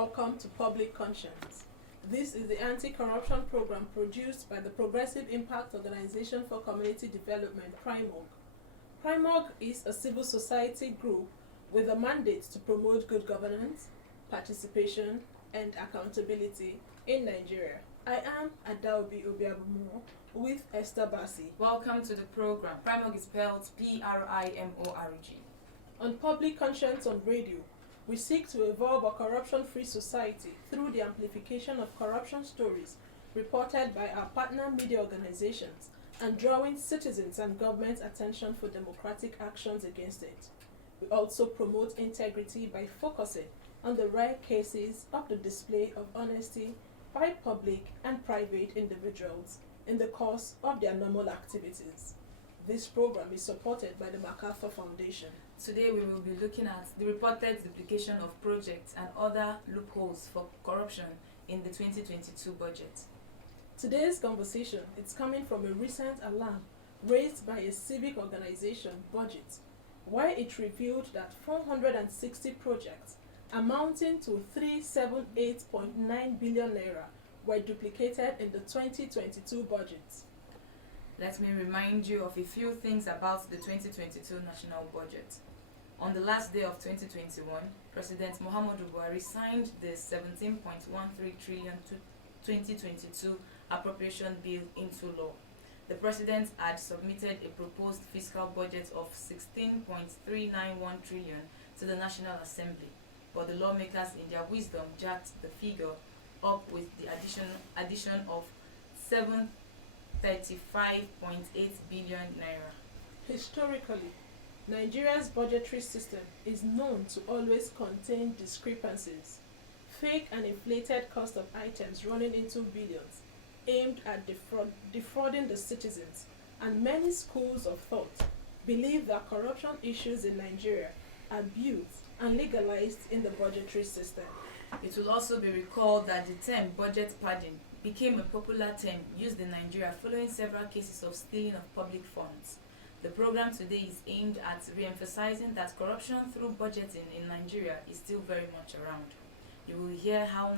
Welcome to Public Conscience. This is the anti-corruption program produced by the Progressive Impact Organization for Community Development, PRIMOG. PRIMOG is a civil society group with a mandate to promote good governance, participation, and accountability in Nigeria. I am Adaobi Obiabumo with Esther Bassi. Welcome to the program. PRIMOG is spelled P-R-I-M-O-R-G. On Public Conscience on Radio, we seek to evolve a corruption-free society through the amplification of corruption stories reported by our partner media organizations and drawing citizens and government attention for democratic actions against it. We also promote integrity by focusing on the rare cases of the display of honesty by public and private individuals in the course of their normal activities. This program is supported by the MacArthur Foundation. Today we will be looking at the reported duplication of projects and other loopholes for corruption in the 2022 budget. Today's conversation is coming from a recent alarm raised by a civic organization, Budget, where it revealed that 460 projects amounting to 378.9 billion naira were duplicated in the 2022 budget. Let me remind you of a few things about the 2022 national budget. On the last day of 2021, President Muhammadu Buhari signed the 17.13 trillion 2022 appropriation bill into law. The president had submitted a proposed fiscal budget of 16.391 trillion to the National Assembly, but the lawmakers in their wisdom jacked the figure up with the addition of 735.8 billion naira. Historically, Nigeria's budgetary system is known to always contain discrepancies, fake and inflated cost of items running into billions, aimed at defrauding the citizens, and many schools of thought believe that corruption issues in Nigeria are built and legalized in the budgetary system. It will also be recalled that the term budget padding became a popular term used in Nigeria following several cases of stealing of public funds. The program today is aimed at re-emphasizing that corruption through budgeting in Nigeria is still very much around. You will hear how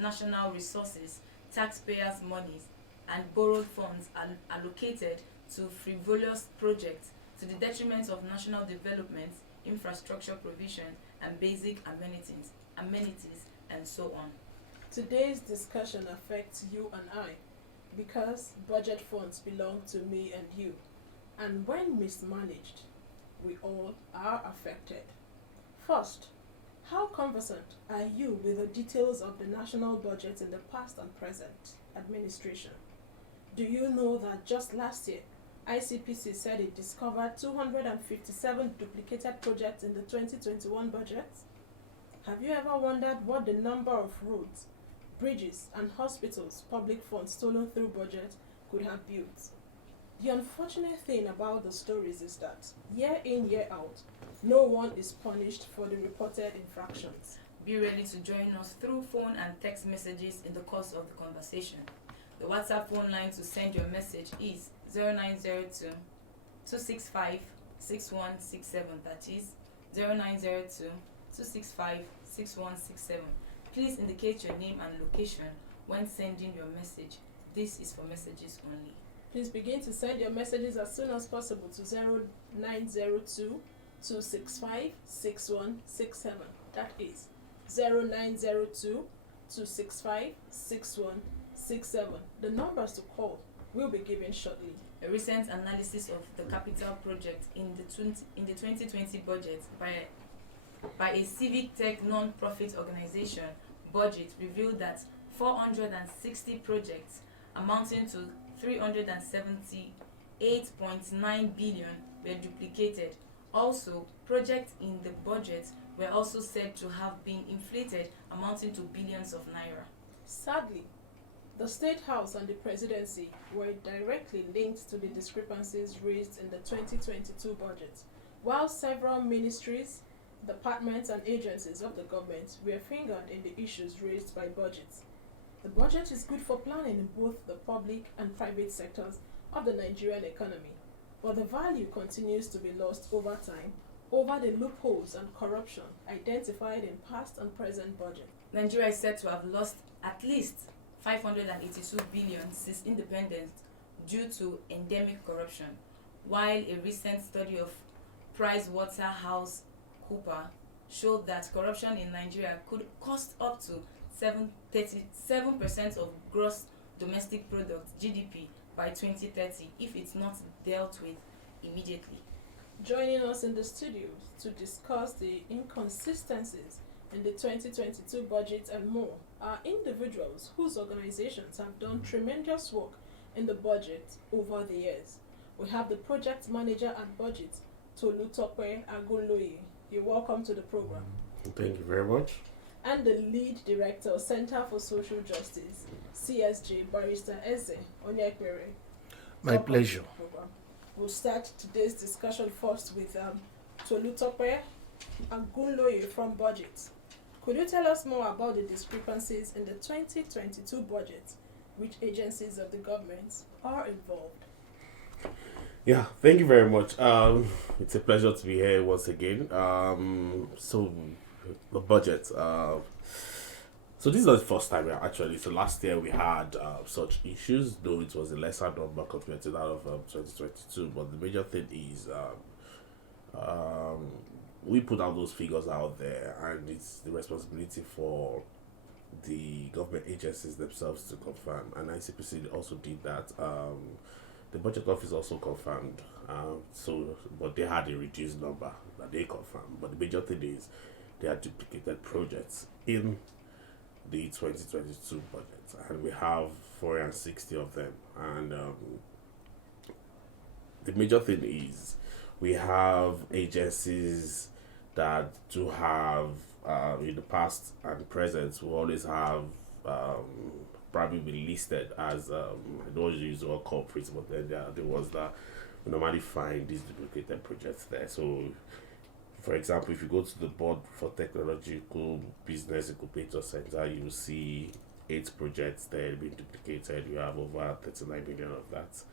national resources, taxpayers' monies, and borrowed funds are allocated to frivolous projects to the detriment of national development, infrastructure provision, and basic amenities, and so on. Today's discussion affects you and I because budget funds belong to me and you. And when mismanaged, we all are affected. First, how conversant are you with the details of the national budget in the past and present administration? Do you know that just last year, ICPC said it discovered 257 duplicated projects in the 2021 budget? Have you ever wondered what the number of roads, bridges, and hospitals public funds stolen through budget could have built? The unfortunate thing about the stories is that, year in, year out, no one is punished for the reported infractions. Be ready to join us through phone and text messages in the course of the conversation. The WhatsApp phone line to send your message is 0902 265 6167. That is 0902 265 6167. Please indicate your name and location when sending your message. This is for messages only. Please begin to send your messages as soon as possible to 0902 265 6167. That is 0902 265 6167. The numbers to call will be given shortly. A recent analysis of the capital project in the 2020 budget by a civic tech non-profit organization, Budget, revealed that 460 projects amounting to 378.9 billion were duplicated. Also, projects in the budget were also said to have been inflated, amounting to billions of naira. Sadly, the State House and the Presidency were directly linked to the discrepancies raised in the 2022 budget, while several ministries, departments, and agencies of the government were fingered in the issues raised by budgets. The budget is good for planning in both the public and private sectors of the Nigerian economy, but the value continues to be lost over time over the loopholes and corruption identified in past and present budget. Nigeria is said to have lost at least 582 billion since independence due to endemic corruption, while a recent study of PricewaterhouseCoopers showed that corruption in Nigeria could cost up to 37% of gross domestic product (GDP) by 2030 if it's not dealt with immediately. Joining us in the studio to discuss the inconsistencies in the 2022 budget and more are individuals whose organizations have done tremendous work in the budget over the years. We have the project manager and budget, Tolutope Agunloye. You're welcome to the program. Thank you very much. And the lead director, Center for Social Justice, CSJ, Barrister Eze Onyekere. My pleasure. We'll start today's discussion first with Tolutope Agunloye from Budget. Could you tell us more about the discrepancies in the 2022 budget? Which agencies of the government are involved? Yeah, thank you very much. It's a pleasure to be here once again. So the budget. So this is not the first time actually. So last year we had such issues, though it was a lesser number compared to that of 2022. But the major thing is we put out those figures out there, and it's the responsibility for the government agencies themselves to confirm. And ICPC also did that. The budget office also confirmed. But they had a reduced number that they confirmed. But the major thing is they had duplicated projects in the 2022 budget, and we have 460 of them. And the major thing is we have agencies that do have in the past and present will always have probably be listed as I don't use the word culprits, but then there are the ones that we normally find these duplicated projects there. So for example, if you go to the Board for Technological Business Incubator Center, you will see 8 projects there being duplicated. You have over 39 million of that.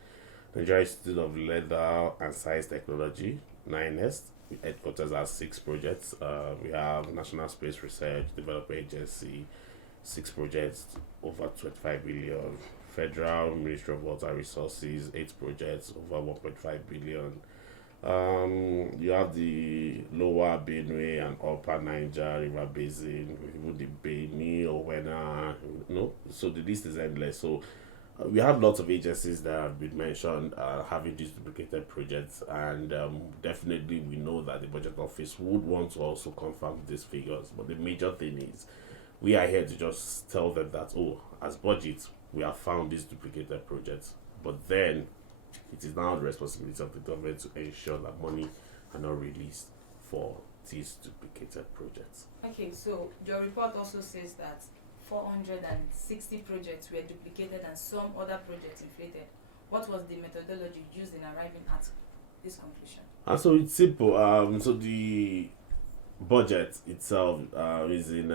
Nigeria Institute of Leather and Science Technology, NINEST, headquarters has 6 projects. We have National Space Research Development Agency, 6 projects, over 25 billion. Federal Ministry of Water Resources, 8 projects, over 1.5 billion. You have the Lower Benue and Upper Niger River Basin, even the Beni or Wena, so the list is endless. So we have lots of agencies that have been mentioned having these duplicated projects, and definitely we know that the budget office would want to also confirm these figures. But the major thing is we are here to just tell them that, as budget, we have found these duplicated projects, but then it is now the responsibility of the government to ensure that money are not released for these duplicated projects. Okay, so your report also says that 460 projects were duplicated and some other projects inflated. What was the methodology used in arriving at this conclusion? So it's simple. So the budget itself is in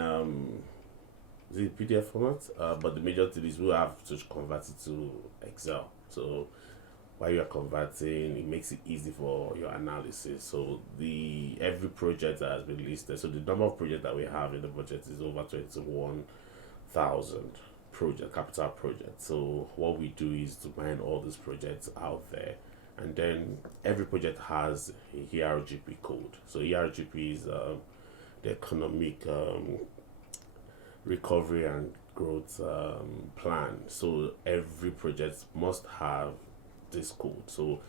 PDF format, but the major thing is we have to convert it to Excel. So while you are converting, it makes it easy for your analysis. So every project that has been listed, so the number of projects that we have in the budget is over 21,000 capital projects. So what we do is to mine all these projects out there, and then every project has a ERGP code. So ERGP is the economic recovery and growth plan. So every project must have this code. So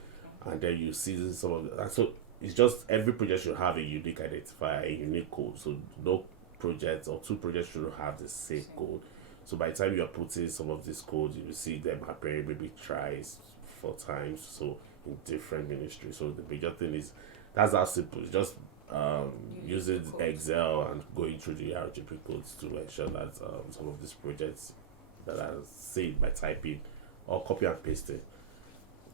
and then you see some of the, and so it's just every project should have a unique identifier, a unique code. So no project or 2 projects should have the same code. So by the time you are putting some of these codes, you will see them appearing maybe thrice, 4 times, so in different ministries. So the major thing is that's how simple. It's just using Excel and going through the RGP codes to ensure that some of these projects that are saved by typing or copy and pasting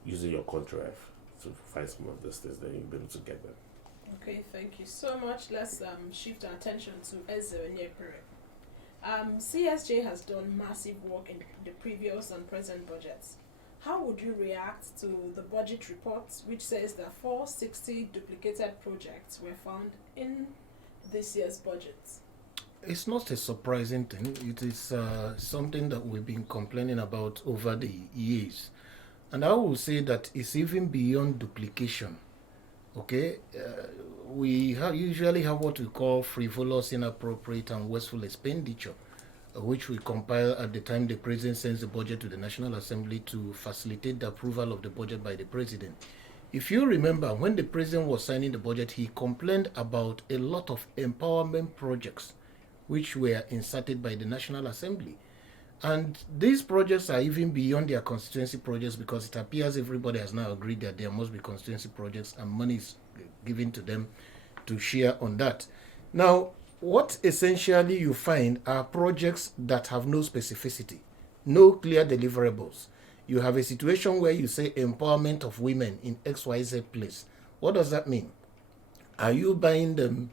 using your Ctrl F to find some of these things, then you'll be able to get them. Okay, thank you so much. Let's shift our attention to Eze Onyekere. CSJ has done massive work in the previous and present budgets. How would you react to the budget report, which says that 460 duplicated projects were found in this year's budget? It's not a surprising thing. It is something that we've been complaining about over the years. And I will say that it's even beyond duplication. Okay? We usually have what we call frivolous, inappropriate, and wasteful expenditure, which we compile at the time the President sends the budget to the National Assembly to facilitate the approval of the budget by the President. If you remember, when the President was signing the budget, he complained about a lot of empowerment projects which were inserted by the National Assembly. And these projects are even beyond their constituency projects, because it appears everybody has now agreed that there must be constituency projects and money is given to them to share on that. Now, what essentially you find are projects that have no specificity, no clear deliverables. You have a situation where you say empowerment of women in XYZ place. What does that mean? Are you buying them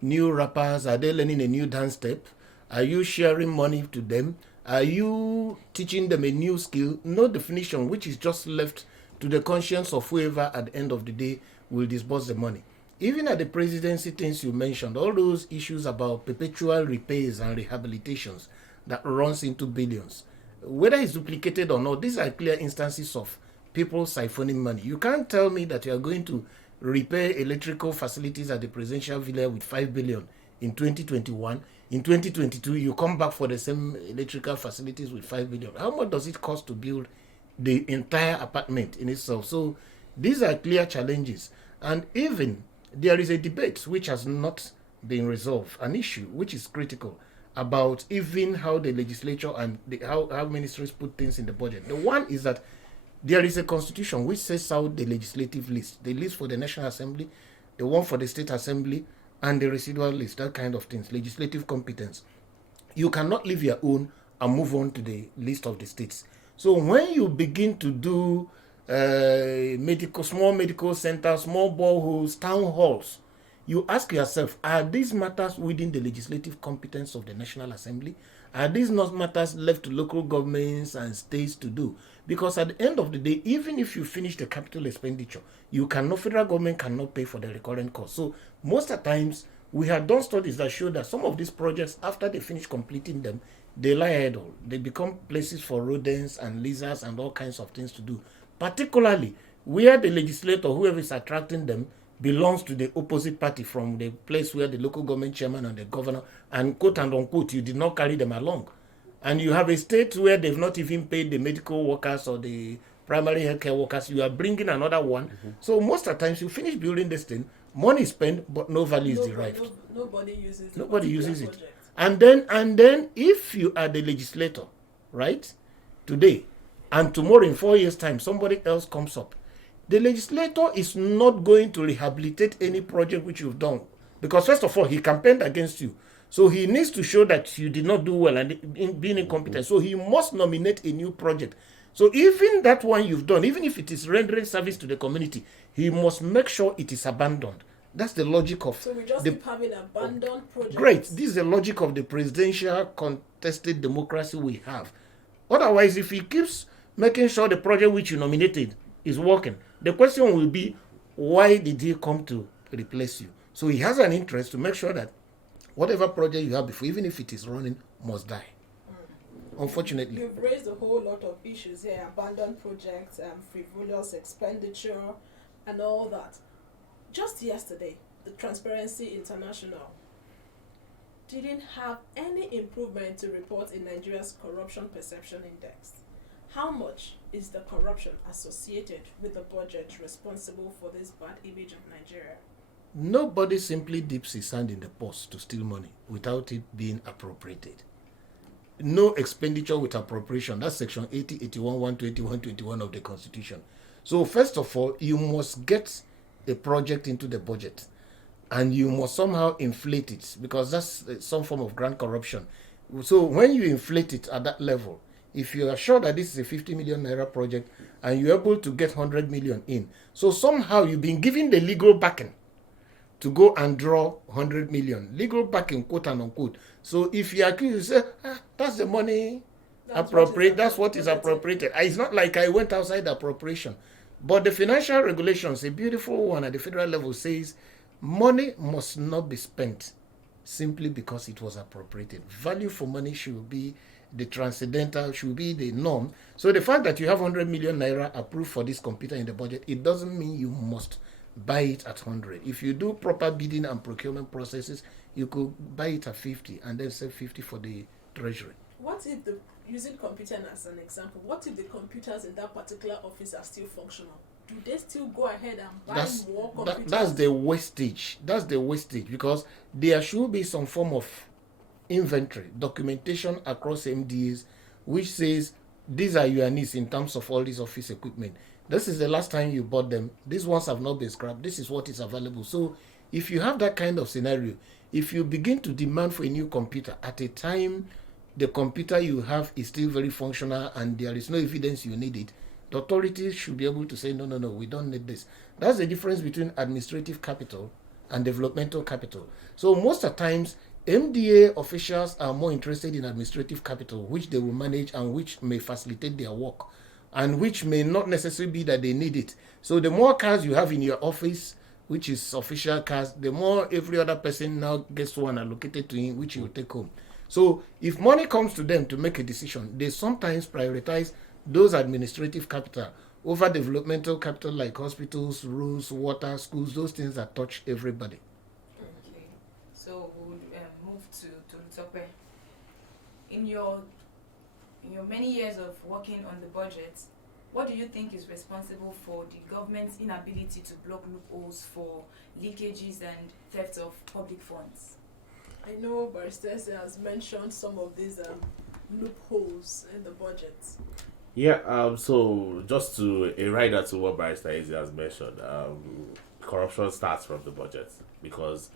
new rappers? Are they learning a new dance step? Are you sharing money to them? Are you teaching them a new skill? No definition, which is just left to the conscience of whoever at the end of the day will disburse the money. Even at the presidency things you mentioned, all those issues about perpetual repairs and rehabilitations that runs into billions, whether it's duplicated or not, these are clear instances of people siphoning money. You can't tell me that you are going to repair electrical facilities at the presidential villa with 5 billion in 2021. In 2022, you come back for the same electrical facilities with 5 billion. How much does it cost to build the entire apartment in itself? So these are clear challenges. And even there is a debate which has not been resolved, an issue which is critical about even how the legislature and how ministries put things in the budget. The one is that there is a constitution which sets out the legislative list, the list for the National Assembly, the one for the State Assembly, and the residual list, that kind of things, legislative competence. You cannot leave your own and move on to the list of the states. So when you begin to do small medical centers, small boreholes, town halls, you ask yourself, are these matters within the legislative competence of the National Assembly? Are these not matters left to local governments and states to do? Because at the end of the day, even if you finish the capital expenditure, federal government cannot pay for the recurrent costs. So most of the times, we have done studies that show that some of these projects, after they finish completing them, they lie idle. They become places for rodents and lizards and all kinds of things to do. Particularly where the legislator, whoever is attracting them, belongs to the opposite party from the place where the local government chairman and the governor, and quote and unquote, you did not carry them along. And you have a state where they've not even paid the medical workers or the primary healthcare workers. You are bringing another one. Mm-hmm. So most of the times you finish building this thing, money is spent, but no value is derived. Nobody uses it. Nobody uses it. And then if you are the legislator, right, today, and tomorrow in 4 years' time, somebody else comes up, the legislator is not going to rehabilitate any project which you've done. Because first of all, he campaigned against you. So he needs to show that you did not do well and being incompetent. So he must nominate a new project. So even that one you've done, even if it is rendering service to the community, he must make sure it is abandoned. That's the logic of... So we just keep having abandoned projects. Great. This is the logic of the presidential contested democracy we have. Otherwise, if he keeps making sure the project which you nominated is working, the question will be, why did he come to replace you? So he has an interest to make sure that whatever project you have before, even if it is running, must die. Unfortunately. You've raised a whole lot of issues here, abandoned projects, frivolous expenditure, and all that. Just yesterday, the Transparency International didn't have any improvement to report in Nigeria's Corruption Perception Index. How much is the corruption associated with the budget responsible for this bad image of Nigeria? Nobody simply dips his hand in the purse to steal money without it being appropriated. No expenditure with appropriation. That's section 80, 81, 120, 121 of the Constitution. So first of all, you must get a project into the budget and you must somehow inflate it, because that's some form of grand corruption. So when you inflate it at that level, if you are sure that this is a 50 million naira project and you're able to get 100 million in, so somehow you've been given the legal backing to go and draw 100 million. Legal backing, quote and unquote. So if you accuse, you say, that's the money appropriate, that's what is appropriated. It's not like I went outside the appropriation. But the financial regulations, a beautiful one at the federal level, says money must not be spent simply because it was appropriated. Value for money should be the transcendental, should be the norm. So the fact that you have 100 million naira approved for this computer in the budget, it doesn't mean you must buy it at 100. If you do proper bidding and procurement processes, you could buy it at 50 and then save 50 for the treasury. What if using computer as an example, what if the computers in that particular office are still functional? Do they still go ahead and buy more computers? That's the wastage. That's the wastage, because there should be some form of inventory, documentation across MDAs, which says these are your needs in terms of all this office equipment. This is the last time you bought them. These ones have not been scrapped. This is what is available. So if you have that kind of scenario, if you begin to demand for a new computer at a time the computer you have is still very functional and there is no evidence you need it, the authorities should be able to say, no, we don't need this. That's the difference between administrative capital and developmental capital. So most of the times, MDA officials are more interested in administrative capital, which they will manage and which may facilitate their work, and which may not necessarily be that they need it. So the more cars you have in your office, which is official cars, the more every other person now gets one allocated to him, which he will take home. So if money comes to them to make a decision, they sometimes prioritize those administrative capital over developmental capital like hospitals, roads, water, schools, those things that touch everybody. Okay, so we'll move to Lutope. In your many years of working on the budget, what do you think is responsible for the government's inability to block loopholes for leakages and theft of public funds? I know Barrister has mentioned some of these loopholes in the budget. Yeah, so just to a rider to what Barrister Eze has mentioned, corruption starts from the budget, because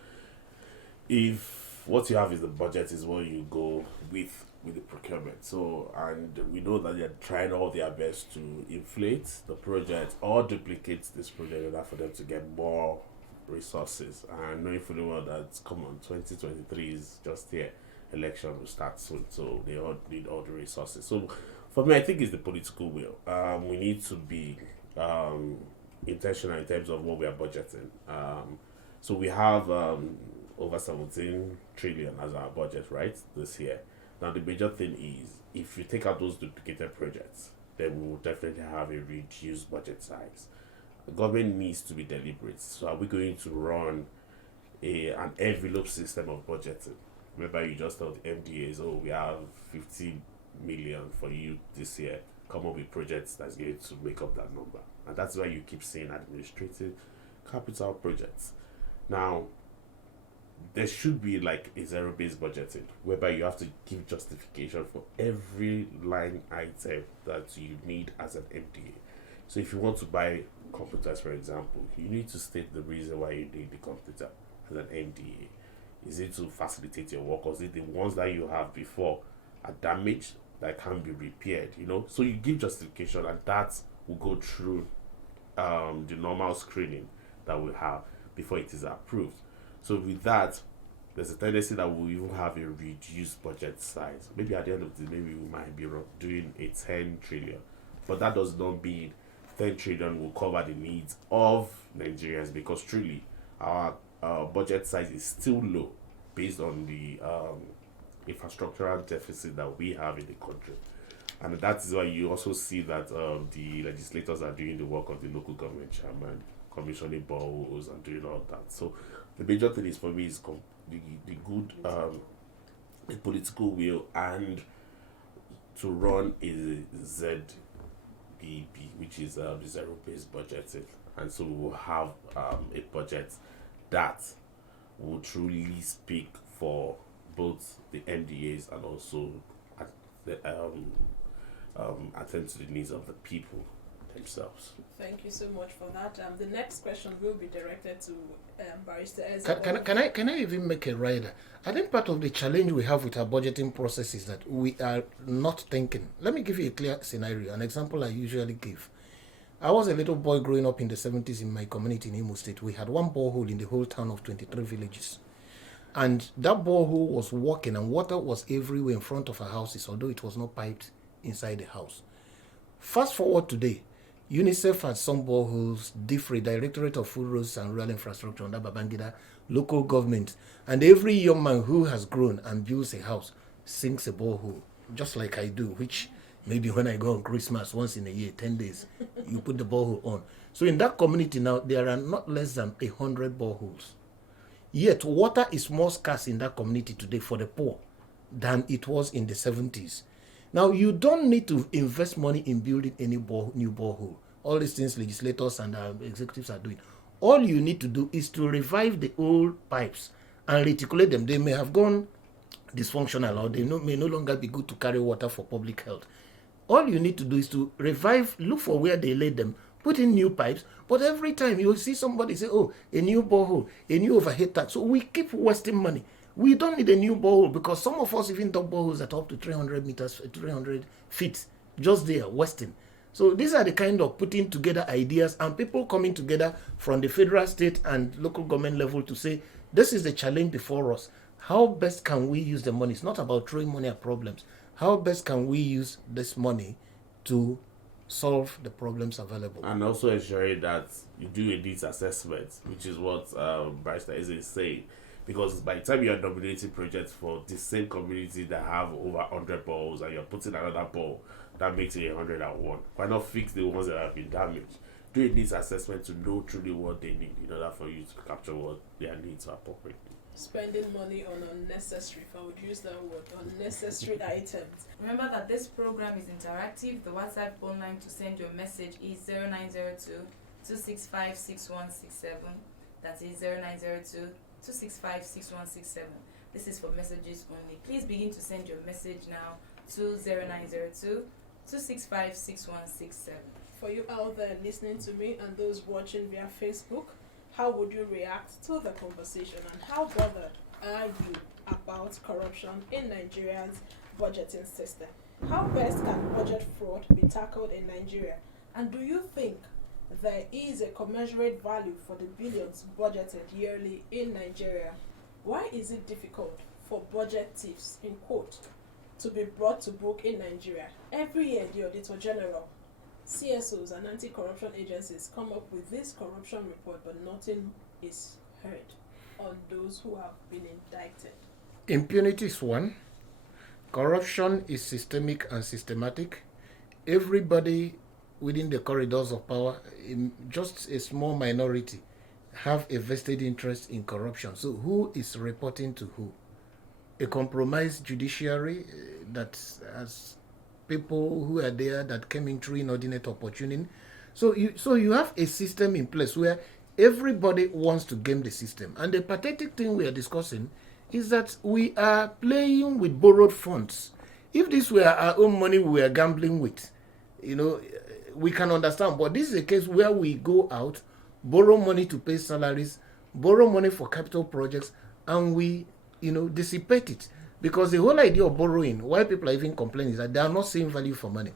if what you have is the budget is what you go with the procurement. So, and we know that they're trying all their best to inflate the project or duplicate this project in order for them to get more resources. And knowing fully well that, 2023 is just here, election will start soon, so they all need all the resources. So for me, I think it's the political will. We need to be intentional in terms of what we are budgeting. So we have over 17 trillion as our budget, right, this year. Now the major thing is, if you take out those duplicated projects, then we will definitely have a reduced budget size. The government needs to be deliberate. So are we going to run an envelope system of budgeting, whereby you just tell the MDAs, oh, we have 50 million for you this year, come up with projects that's going to make up that number? And that's why you keep saying administrative capital projects. Now, there should be like a zero-based budgeting, whereby you have to give justification for every line item that you need as an MDA. So if you want to buy computers, for example, you need to state the reason why you need the computer as an MDA. Is it to facilitate your work, or is it the ones that you have before are damaged that can be repaired? So you give justification, and that will go through the normal screening that we have before it is approved. So with that, there's a tendency that we'll even have a reduced budget size. Maybe at the end of the day, maybe we might be doing a 10 trillion. But that does not mean 10 trillion will cover the needs of Nigerians, because truly our budget size is still low based on the infrastructural deficit that we have in the country. And that is why you also see that the legislators are doing the work of the local government chairman, commissioning boreholes and doing all that. So the major thing is, for me, is the good the political will, and to run a ZBB, which is the zero-based budgeting. And so we will have a budget that will truly speak for both the MDAs and also attend to the needs of the people themselves. Thank you so much for that. The next question will be directed to Barrister Eze. Can I even make a rider? I think part of the challenge we have with our budgeting process is that we are not thinking. Let me give you a clear scenario, an example I usually give. I was a little boy growing up in the 70s in my community in Imo State. We had one borehole in the whole town of 23 villages. And that borehole was working, and water was everywhere in front of our houses, although it was not piped inside the house. Fast forward today, UNICEF has some boreholes, DFRI, Directorate of Food Roads and Rural Infrastructure under Babangida, local government. And every young man who has grown and builds a house sinks a borehole, just like I do, which maybe when I go on Christmas once in a year, 10 days, you put the borehole on. So in that community now, there are not less than 100 boreholes. Yet water is more scarce in that community today for the poor than it was in the 70s. Now, you don't need to invest money in building any new borehole. All these things legislators and executives are doing. All you need to do is to revive the old pipes and reticulate them. They may have gone dysfunctional, or they may no longer be good to carry water for public health. All you need to do is to revive, look for where they laid them, put in new pipes. But every time you'll see somebody say, oh, a new borehole, a new overhead tank. So we keep wasting money. We don't need a new borehole because some of us even dug boreholes that are up to 300 meters, 300 feet, just there, wasting. So these are the kind of putting together ideas and people coming together from the federal, state, and local government level to say, this is the challenge before us. How best can we use the money? It's not about throwing money at problems. How best can we use this money to solve the problems available? And also ensuring that you do a needs assessment, which is what Barrister is saying. Because by the time you are nominating projects for the same community that have over 100 balls and you're putting another ball that makes it 101, why not fix the ones that have been damaged? Do a needs assessment to know truly what they need in order for you to capture what their needs are appropriately. Spending money on unnecessary, if I would use that word, unnecessary items. Remember that this program is interactive. The WhatsApp phone line to send your message is 0902 265 6167. That is 0902 265 6167. This is for messages only. Please begin to send your message now to 0902 265 6167. For you out there listening to me and those watching via Facebook, how would you react to the conversation and how bothered are you about corruption in Nigeria's budgeting system? How best can budget fraud be tackled in Nigeria? And do you think there is a commensurate value for the billions budgeted yearly in Nigeria? Why is it difficult for budget thieves, in quote, to be brought to book in Nigeria? Every year, the Auditor General, CSOs and anti-corruption agencies come up with this corruption report, but nothing is heard on those who have been indicted. Impunity is one. Corruption is systemic and systematic. Everybody within the corridors of power, just a small minority, have a vested interest in corruption. So who is reporting to who? A compromised judiciary that has people who are there that came in through inordinate opportunity. So you have a system in place where everybody wants to game the system. And the pathetic thing we are discussing is that we are playing with borrowed funds. If this were our own money we were gambling with, we can understand. But this is a case where we go out, borrow money to pay salaries, borrow money for capital projects, and we, dissipate it. Because the whole idea of borrowing, why people are even complaining, is that they are not seeing value for money.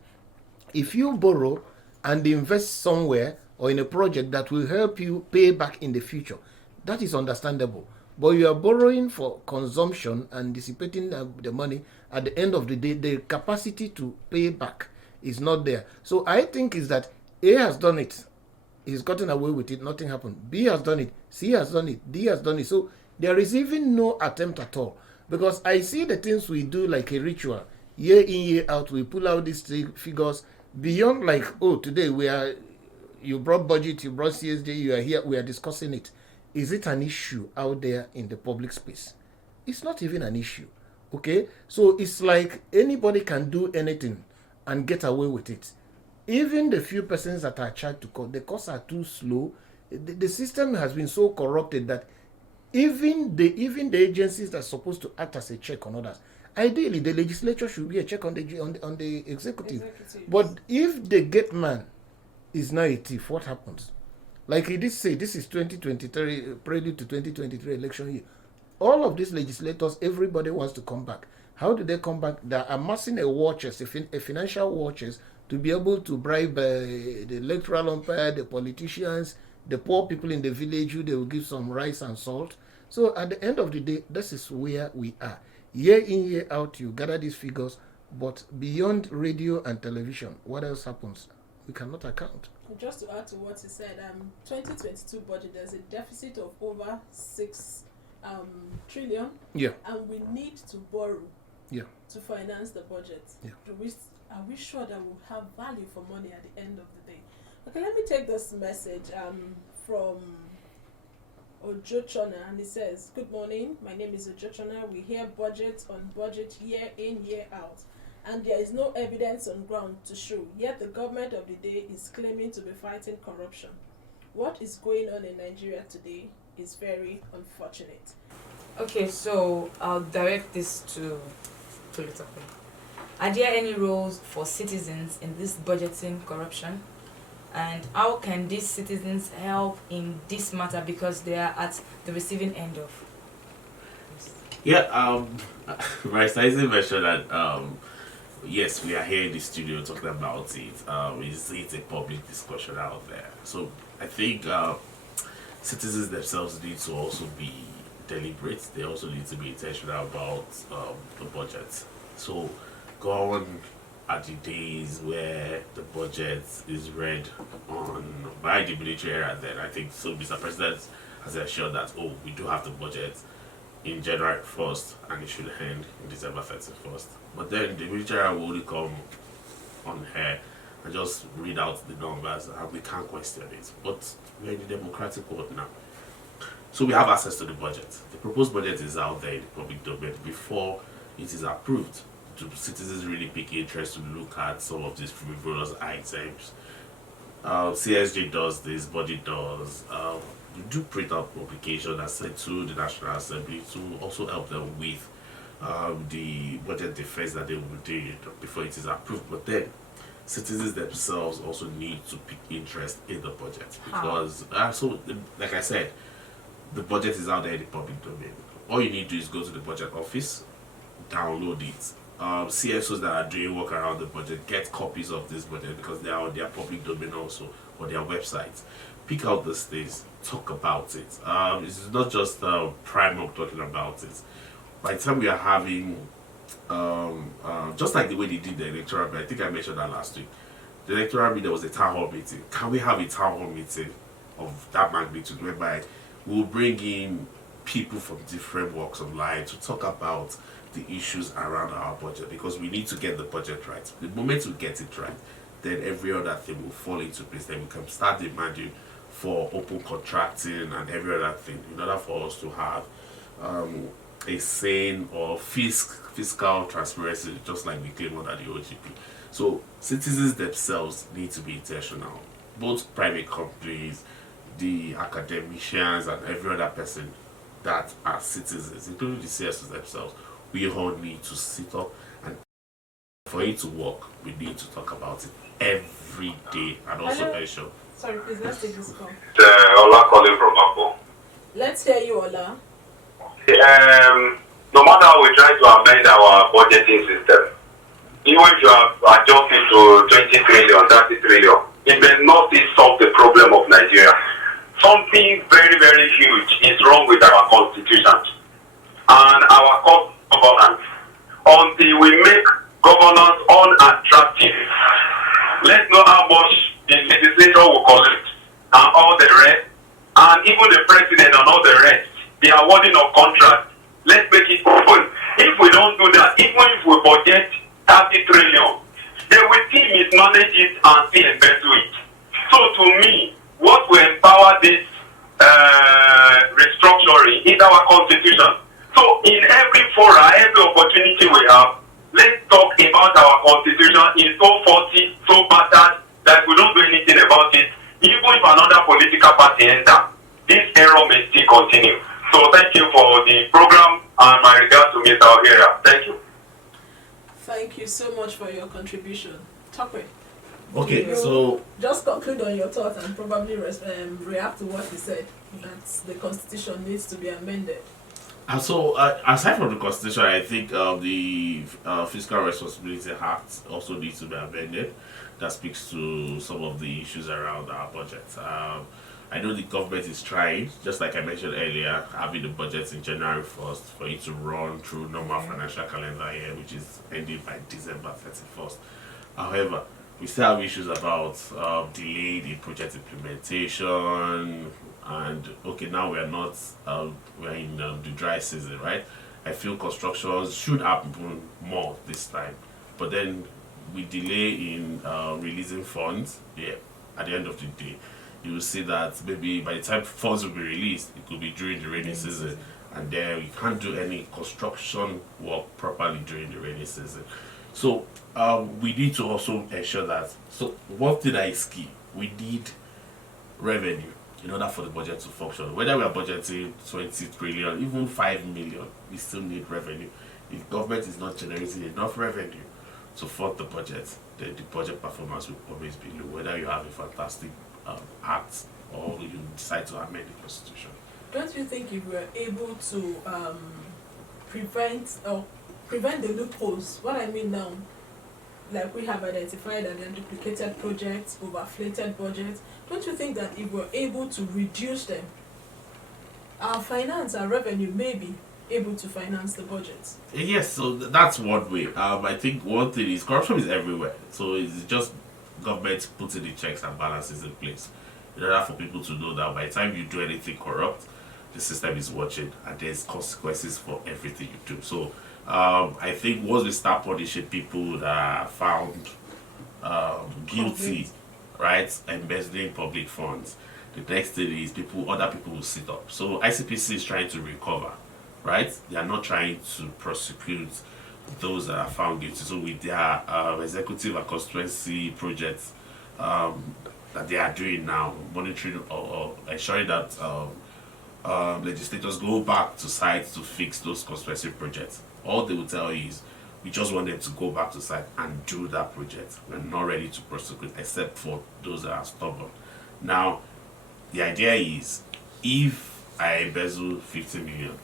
If you borrow and invest somewhere or in a project that will help you pay back in the future, that is understandable. But you are borrowing for consumption and dissipating the money. At the end of the day, the capacity to pay back is not there. So I think is that A has done it. He's gotten away with it. Nothing happened. B has done it. C has done it. D has done it. So there is even no attempt at all. Because I see the things we do like a ritual. Year in, year out, we pull out these figures beyond like, today you brought budget, you brought CSJ, you are here, we are discussing it. Is it an issue out there in the public space? It's not even an issue. Okay? So it's like anybody can do anything and get away with it. Even the few persons that are charged to court, the courts are too slow. The system has been so corrupted that even the agencies that are supposed to act as a check on others, ideally the legislature should be a check on the executive. But if the gate man is now a thief, what happens? Like he did say, this is 2023, prelude to 2023 election year. All of these legislators, everybody wants to come back. How do they come back? They're amassing a war chest, a financial war chest, to be able to bribe the electoral umpire, the politicians, the poor people in the village who they will give some rice and salt. So at the end of the day, this is where we are. Year in, year out, you gather these figures, but beyond radio and television, what else happens? we cannot account. Just to add to what he said, 2022 budget, there's a deficit of over 6 trillion, Yeah. and we need to borrow Yeah. to finance the budget. Yeah. Are we sure that we'll have value for money at the end of the day? Okay, let me take this message from Ojochona, and it says, "Good morning, my name is Ojochona. We hear budget on budget year in, year out, and there is no evidence on ground to show, yet the government of the day is claiming to be fighting corruption. What is going on in Nigeria today is very unfortunate." Okay, so I'll direct this to Lutapé. Are there any roles for citizens in this budgeting corruption? And how can these citizens help in this matter, because they are at the receiving end of? Yeah, Vice President mentioned that yes, we are here in the studio talking about it. It's a public discussion out there. So I think citizens themselves need to also be deliberate. They also need to be intentional about the budget. So gone are the days where the budget is read on by the military era. Then I think so. Mr. President has assured that we do have the budget in January 1st and it should end in December 31st. But then the military will only come on here and just read out the numbers and we can't question it. But we're in the democratic world now. So we have access to the budget. The proposed budget is out there in the public domain before it is approved. Do citizens really pick interest to look at some of these frivolous items? CSG does this, body does. We do print out publication that's sent to the National Assembly to also help them with the budget defense that they will do before it is approved. But then citizens themselves also need to pick interest in the budget because, like I said, the budget is out there in the public domain. All you need to do is go to the budget office, download it. CSOs that are doing work around the budget get copies of this budget because they are on their public domain also, on their websites. Pick out these things, talk about it. It's not just Prime talking about it. By the time we are having, just like the way they did the electoral bill, I think I mentioned that last week. The electoral bill, there was a town hall meeting. Can we have a town hall meeting of that magnitude whereby we'll bring in people from different walks of life to talk about the issues around our budget, because we need to get the budget right. The moment we get it right, then every other thing will fall into place. Then we can start demanding for open contracting and every other thing in order for us to have a sane or fiscal transparency, just like we claim under the OGP. So citizens themselves need to be intentional. Both private companies, the academicians, and every other person that are citizens, including the CSOs themselves, we all need to sit up, and for it to work, we need to talk about it every day and also ensure. Sorry, please, let's take this call. Ola calling from Apple. Let's hear you, Ola. No matter how we try to amend our budgeting system, even if you are adjusting to 20 trillion, 30 trillion, it may not still solve the problem of Nigeria. Something very, very huge is wrong with our constitution and our cost of governance. Until we make governance unattractive, let's know how much the legislature will collect and all the rest, and even the president and all the rest, the awarding of contracts. Let's make it open. If we don't do that, even if we budget 30 trillion, they will still mismanage it and still embezzle it. So to me, what will empower this restructuring is our constitution. So in every fora, every opportunity we have, let's talk about our constitution. It's so faulty, so battered, that we don't do anything about it. Even if another political party enter, this error may still continue. So thank you for the program and my regards to Mr. O'Hara. Thank you. Thank you so much for your contribution. Tokwe. Okay, so just conclude on your thoughts and probably react to what he said, that the constitution needs to be amended. So aside from the constitution, I think the Fiscal Responsibility Act also needs to be amended. That speaks to some of the issues around our budget. I know the government is trying, just like I mentioned earlier, having the budget in January 1st for it to run through normal financial calendar year, which is ending by December 31st. However, we still have issues about delayed in project implementation, and okay, now we're in the dry season, right? I feel constructions should happen more this time, but then we delay in releasing funds. Yeah, at the end of the day, you will see that maybe by the time funds will be released, it could be during the rainy season, and then we can't do any construction work properly during the rainy season. So we need to also ensure that. So one thing that is key, we need revenue in order for the budget to function. Whether we are budgeting 20 trillion, even 5 million, we still need revenue. If government is not generating enough revenue to fund the budget, then the budget performance will always be low. Whether you have a fantastic act or you decide to amend the constitution. Don't you think if we are able to prevent the loopholes? What I mean now, like we have identified and then duplicated projects, overflated budgets. Don't you think that if we're able to reduce them, our revenue may be able to finance the budgets? Yes, so that's one way. I think one thing is corruption is everywhere. So it's just government putting the checks and balances in place in order for people to know that by the time you do anything corrupt, the system is watching and there's consequences for everything you do. So I think once we start punishing people that are found guilty, right, embezzling public funds, the next thing is other people will sit up. So ICPC is trying to recover, right? They are not trying to prosecute those that are found guilty. So with their executive and constituency projects that they are doing now, monitoring or ensuring that legislators go back to sites to fix those constituency projects. All they will tell you is, we just want them to go back to site and do that project. We're not ready to prosecute except for those that are stubborn. Now, the idea is, if I embezzle 50 million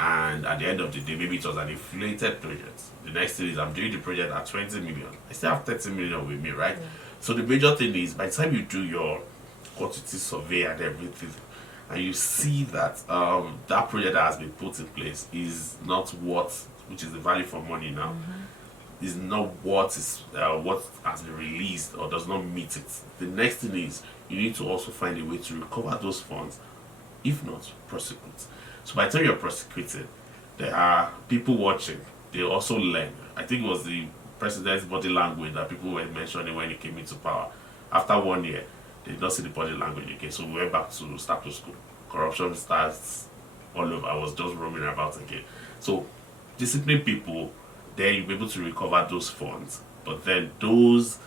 and at the end of the day, maybe it was an inflated project, the next thing is I'm doing the project at 20 million. I still have 30 million with me, right? Yeah. So the major thing is, by the time you do your quantity survey and everything, and you see that that project that has been put in place is not which is the value for money now, is not what has been released or does not meet it. The next thing is, you need to also find a way to recover those funds, if not prosecute. So by the time you're prosecuted, there are people watching. They also learn. I think it was the president's body language that people were mentioning when he came into power. After 1 year, they did not see the body language again. So we went back to status quo. Corruption starts all over. I was just roaming about again. So discipline people, then you'll be able to recover those funds. But then those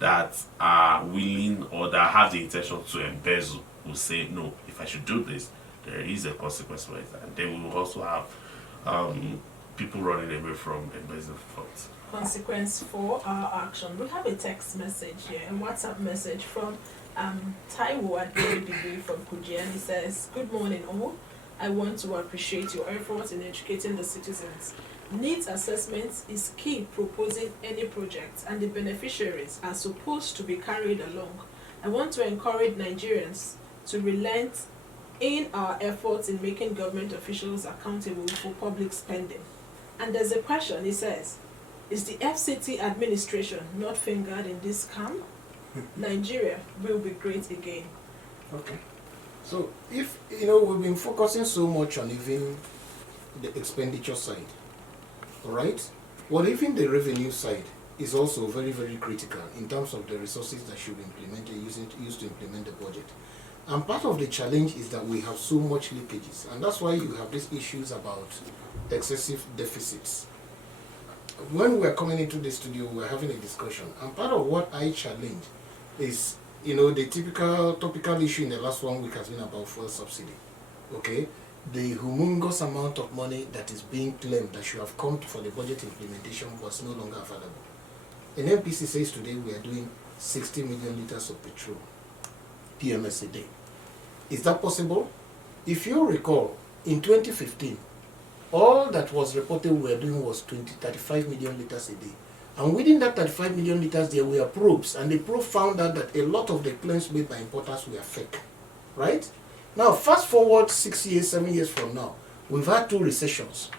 that are willing or that have the intention to embezzle will say, no, if I should do this, there is a consequence for it. And then we will also have people running away from embezzling funds. Consequence for our action. We have a text message here, a WhatsApp message from Taiwo at degree from Kujian. He says, "Good morning all. I want to appreciate your efforts in educating the citizens. Needs assessments is key proposing any project, and the beneficiaries are supposed to be carried along. I want to encourage Nigerians to relent in our efforts in making government officials accountable for public spending." And there's a question, he says, is the FCT administration not fingered in this scam? Nigeria will be great again. Okay. So if, we've been focusing so much on even the expenditure side, all right? Well, even the revenue side is also very, very critical in terms of the resources that should be implemented, used to implement the budget. And part of the challenge is that we have so much leakages, and that's why you have these issues about excessive deficits. When we're coming into the studio, we're having a discussion, and part of what I challenge is, the topical issue in the last 1 week has been about fuel subsidy. Okay, the humongous amount of money that is being claimed that should have come for the budget implementation was no longer available. An MPC says today we are doing 60 million liters of petrol, PMS a day. Is that possible? If you recall, in 2015, all that was reported we were doing was 35 million liters a day. And within that 35 million liters, there were probes, and the probe found out that a lot of the claims made by importers were fake, right? Now, fast forward 6 years, 7 years from now, we've had 2 recessions.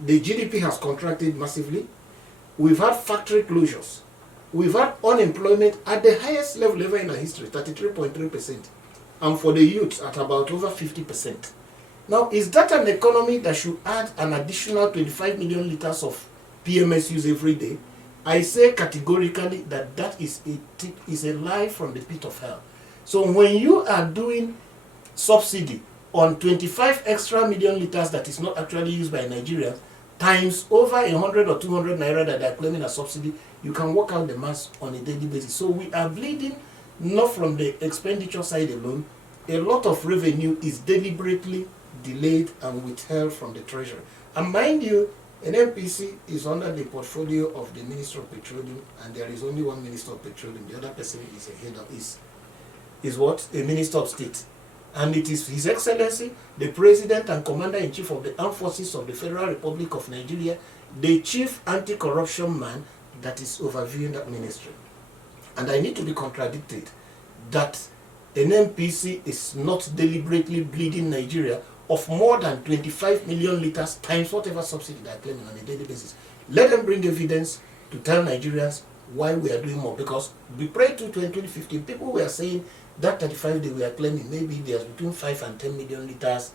The GDP has contracted massively. We've had factory closures. we've had unemployment at the highest level ever in our history, 33.3%, and for the youth at about over 50%. Now, is that an economy that should add an additional 25 million liters of PMS use every day? I say categorically that that is a lie from the pit of hell. So when you are doing subsidy on 25 extra million liters that is not actually used by Nigerians, times over 100 or 200 naira that they are claiming as subsidy, you can work out the mass on a daily basis. So we are bleeding not from the expenditure side alone. A lot of revenue is deliberately delayed and withheld from the treasury. And mind you, an MPC is under the portfolio of the Minister of Petroleum, and there is only one Minister of Petroleum. The other person is a head of is what? A Minister of State. And it is His Excellency, the President and Commander-in-Chief of the Armed Forces of the Federal Republic of Nigeria, the chief anti-corruption man that is overviewing that ministry. And I need to be contradicted that an MPC is not deliberately bleeding Nigeria of more than 25 million liters times whatever subsidy they are claiming on a daily basis. Let them bring evidence to tell Nigerians why we are doing more. Because prior to 2015, people were saying that 35 they were claiming maybe there's between 5 and 10 million liters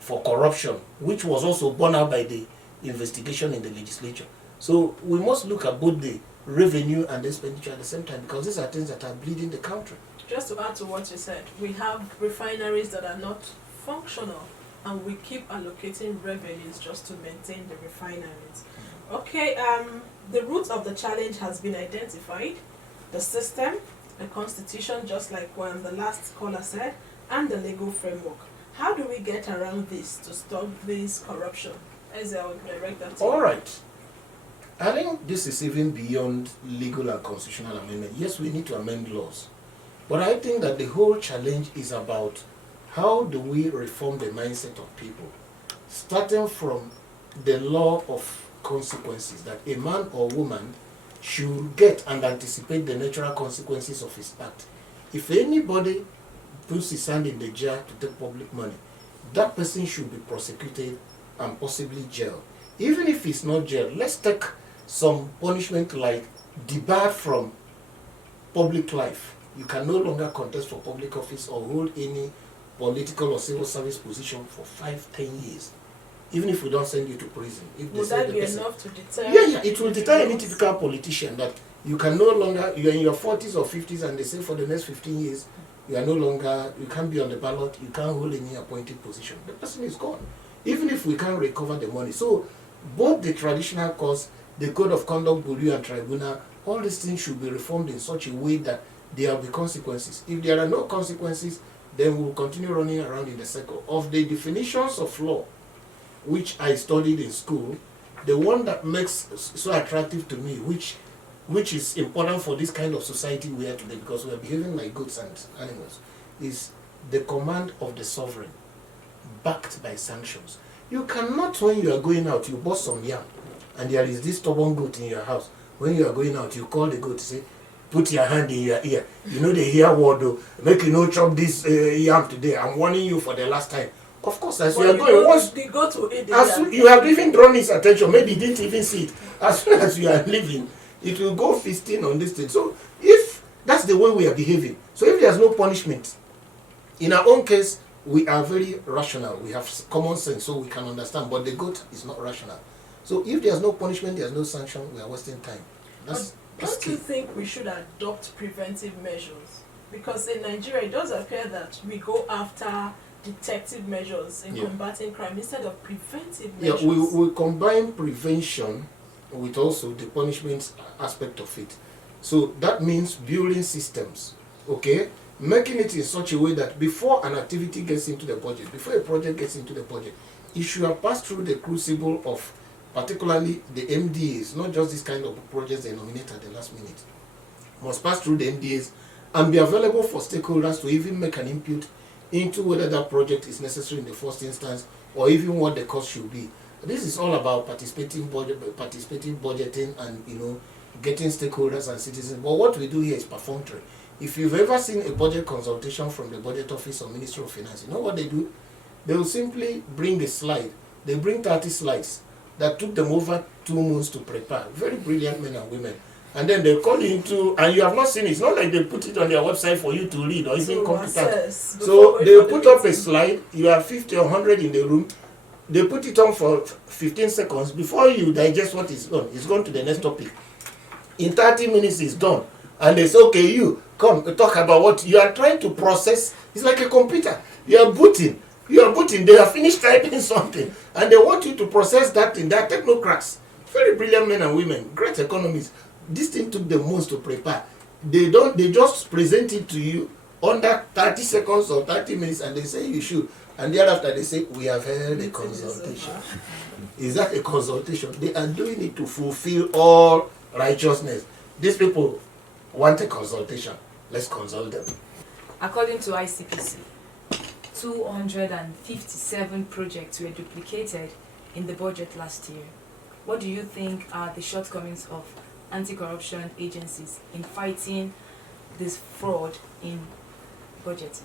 for corruption, which was also borne out by the investigation in the legislature. So we must look at both the revenue and the expenditure at the same time, because these are things that are bleeding the country. Just to add to what you said, we have refineries that are not functional, and we keep allocating revenues just to maintain the refineries. Okay, the root of the challenge has been identified: the system, the constitution, just like when the last caller said, and the legal framework. How do we get around this to stop this corruption? As I would direct that to you. All right. I think this is even beyond legal and constitutional amendment. Yes, we need to amend laws. But I think that the whole challenge is about how do we reform the mindset of people, starting from the law of consequences, that a man or woman should get and anticipate the natural consequences of his act. If anybody puts his hand in the jar to take public money, that person should be prosecuted and possibly jailed. Even if it's not jail, let's take some punishment like debarred from public life. You can no longer contest for public office or hold any political or civil service position for 5, 10 years, even if we don't send you to prison. If they Would say that the be person, enough to deter? yeah, it will deter any typical politician that you can no longer, you're in your 40s or 50s and they say for the next 15 years, you are no longer, you can't be on the ballot, you can't hold any appointed position. The person is gone, even if we can't recover the money. So both the traditional courts, the code of conduct, bureau and tribunal, all these things should be reformed in such a way that there will be consequences. If there are no consequences, then we'll continue running around in the circle. Of the definitions of law, which I studied in school, the one that makes so attractive to me, which is important for this kind of society we are today, because we are behaving like goods and animals, is the command of the sovereign, backed by sanctions. You cannot, when you are going out, you bought some yam, and there is this stubborn goat in your house. When you are going out, you call the goat, say, put your hand in your ear. You know the ear word, though. Make you no chop this yam today. I'm warning you for the last time. Of course, as you are going, once the goat will eat as you have even drawn his attention, maybe he didn't even see it. As soon as you are leaving, it will go feasting on this thing. So if that's the way we are behaving, so if there's no punishment, in our own case, we are very rational. We have common sense, so we can understand. But the goat is not rational. So if there's no punishment, there's no sanction, we are wasting time. Don't you think we should adopt preventive measures? Because in Nigeria, it does appear that we go after detective measures in combating crime instead of preventive measures. Yeah, we combine prevention with also the punishment aspect of it. So that means building systems, okay? Making it in such a way that before an activity gets into the budget, before a project gets into the budget, it should have passed through the crucible of particularly the MDAs, not just this kind of projects they nominate at the last minute. Must pass through the MDAs and be available for stakeholders to even make an input into whether that project is necessary in the first instance or even what the cost should be. This is all about participating budgeting and getting stakeholders and citizens. But what we do here is perfunctory. If you've ever seen a budget consultation from the Budget Office or Ministry of Finance, you know what they do? They will simply bring a slide. They bring 30 slides that took them over 2 months to prepare. Very brilliant men and women. and then they call you into, and you have not seen it. It's not like they put it on their website for you to read or even computer. So they put up a slide, you have 50 or 100 in the room, they put it on for 15 seconds. Before you digest what is done, it's gone to the next topic. In 30 minutes, it's done. And they say, okay, you come talk about what you are trying to process. It's like a computer. You are booting. They have finished typing something. And they want you to process that in that technocrats. Very brilliant men and women, great economists. This thing took them months to prepare. They just present it to you under 30 seconds or 30 minutes and they say you should. And thereafter they say, we have held a consultation. Is that a consultation? They are doing it to fulfill all righteousness. These people want a consultation. Let's consult them. According to ICPC, 257 projects were duplicated in the budget last year. What do you think are the shortcomings of anti-corruption agencies in fighting this fraud in budgeting?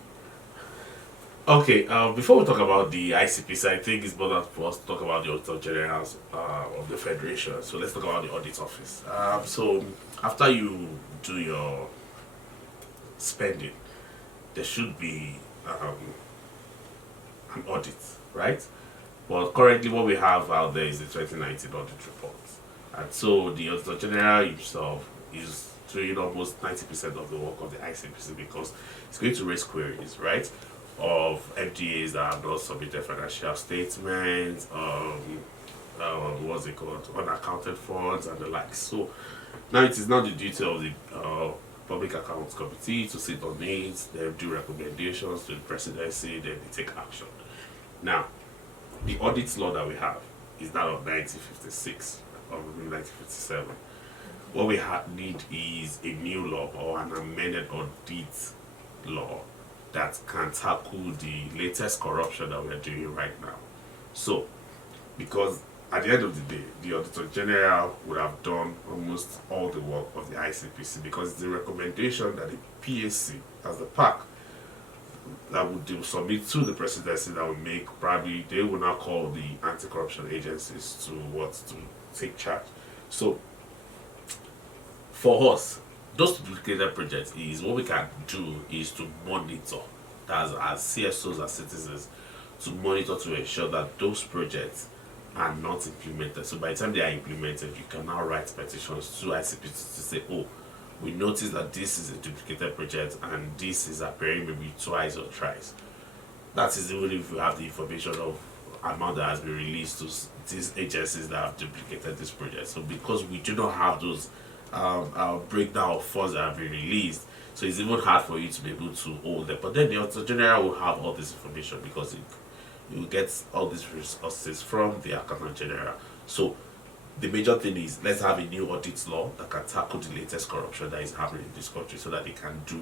Okay, before we talk about the ICPC, I think it's better for us to talk about the Auditor General of the Federation. So let's talk about the Audit Office. So after you do your spending, there should be an audit, right? But currently what we have out there is the 2019 audit report. And so the Auditor General himself is doing almost 90% of the work of the ICPC because it's going to raise queries, right? Of MDAs that have not submitted financial statements, what's it called, unaccounted funds and the like. So now it is now the duty of the Public Accounts Committee to sit on it, then do recommendations to the presidency, then they take action. Now, the audit law that we have is that of 1956 or 1957. What we need is a new law or an amended audit law that can tackle the latest corruption that we're doing right now. So, because at the end of the day, the Auditor General would have done almost all the work of the ICPC because it's the recommendation that the PAC, as the PAC, that would submit to the presidency that will make, probably they will now call the anti-corruption agencies to take charge. So, for us, those duplicated projects is what we can do is to monitor, as CSOs, as citizens, to monitor to ensure that those projects are not implemented. So by the time they are implemented, you can now write petitions to ICPC to say, oh, we noticed that this is a duplicated project and this is appearing maybe twice or thrice. That is even if you have the information of amount that has been released to these agencies that have duplicated this project. So because we do not have those breakdown of funds that have been released, so it's even hard for you to be able to hold them. But then the Auditor General will have all this information because you get all these resources from the Accountant General. So the major thing is, let's have a new audit law that can tackle the latest corruption that is happening in this country so that they can do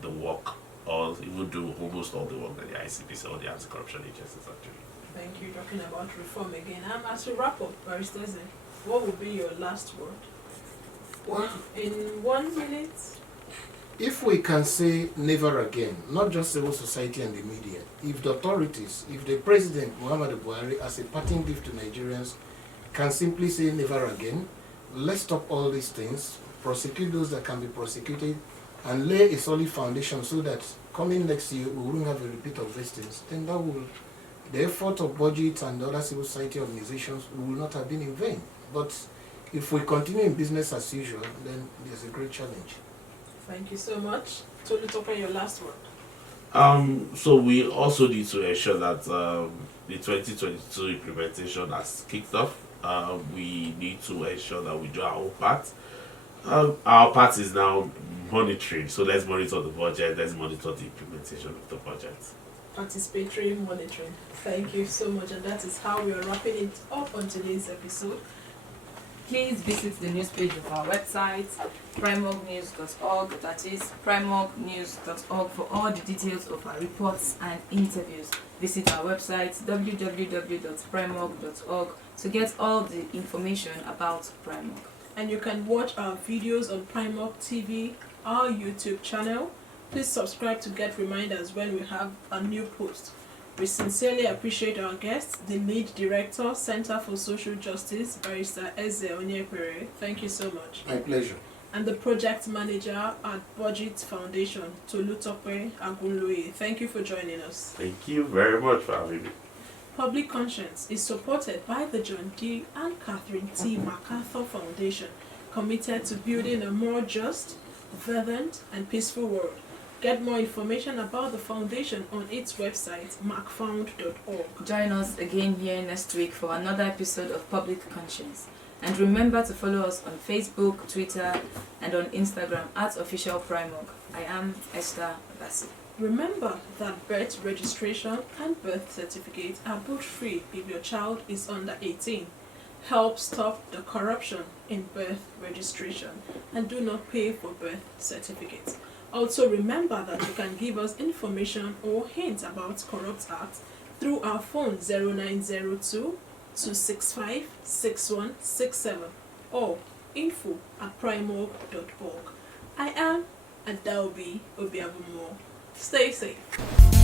the work, or even do almost all the work that the ICPC or the anti-corruption agencies are doing. Thank you. Talking about reform again. And as we wrap up, Barrister Eze, what would be your last word? Well, in 1 minute? if we can say never again, not just civil society and the media, if the authorities, if the President Muhammadu Buhari, as a parting gift to Nigerians, can simply say never again, let's stop all these things, prosecute those that can be prosecuted, and lay a solid foundation so that coming next year we won't have a repeat of these things, then that will, the effort of budget and other civil society organizations will not have been in vain. But if we continue in business as usual, then there's a great challenge. Thank you so much. Tolu Tope, your last word. So we also need to ensure that the 2022 implementation has kicked off. We need to ensure that we do our own part. Our part is now monitoring. So let's monitor the budget. Let's monitor the implementation of the budget. Participatory monitoring. Thank you so much. And that is how we are wrapping it up on today's episode. Please visit the news page of our website, primognews.org, that is primognews.org, for all the details of our reports and interviews. Visit our website, www.primog.org, to get all the information about Primog. And you can watch our videos on Primog TV, our YouTube channel. Please subscribe to get reminders when we have a new post. We sincerely appreciate our guests, the Lead Director, Center for Social Justice, Barrister Eze Onyekere. Thank you so much. My pleasure. and the project manager at Budget Foundation, Tolutope Agunloye. Thank you for joining us. Thank you very much for having me. Public Conscience is supported by the John D. and Catherine T. MacArthur Foundation, committed to building a more just, vibrant, and peaceful world. Get more information about the foundation on its website, macfound.org. Join us again here next week for another episode of Public Conscience. And remember to follow us on Facebook, Twitter, and on Instagram at Official Primog. I am Esther Bassi. Remember that birth registration and birth certificate are both free if your child is under 18. Help stop the corruption in birth registration and do not pay for birth certificates. Also remember that you can give us information or hints about corrupt acts through our phone 0902 265 6167 or info@primorg.org. I am Adaobi Obiabumo. Stay safe.